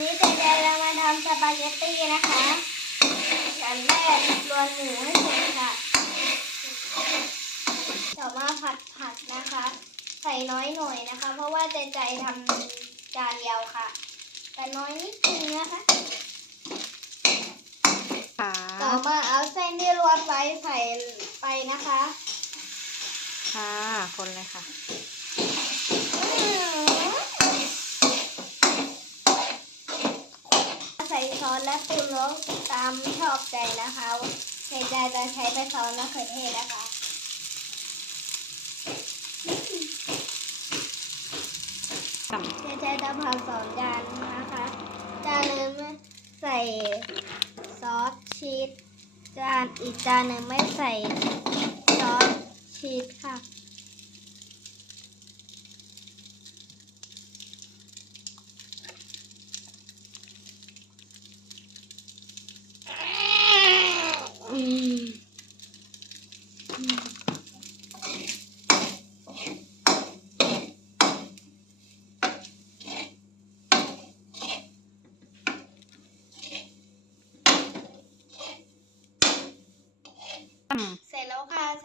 นี่เจเจเรามาทำสปาเกตตี้นะคะอันแรกรวนหมูให้เสร็จค่ะต่อมาผัดผักนะคะ ใส่น้อยหน่อยนะคะ เพราะว่าเจใจทำจานเดียวค่ะ แต่น้อยนิดนึงนะคะค่ะต่อมาเอาเส้นที่รวนไว้ใส่ไปนะคะ ค่ะ คนเลยค่ะ ใส่ ซอสและปรุงรสตามชอบใจนะคะเจใจจะใช้เป็นซอสมะเขือเทศนะคะ เจเจจะผ่าสองจานนะคะจานหนึงใส่ซอสชีสจานอีกจานหนึ่งไม่ใส่ซอสชีสค่ะ เสร็จแล้วค่ะ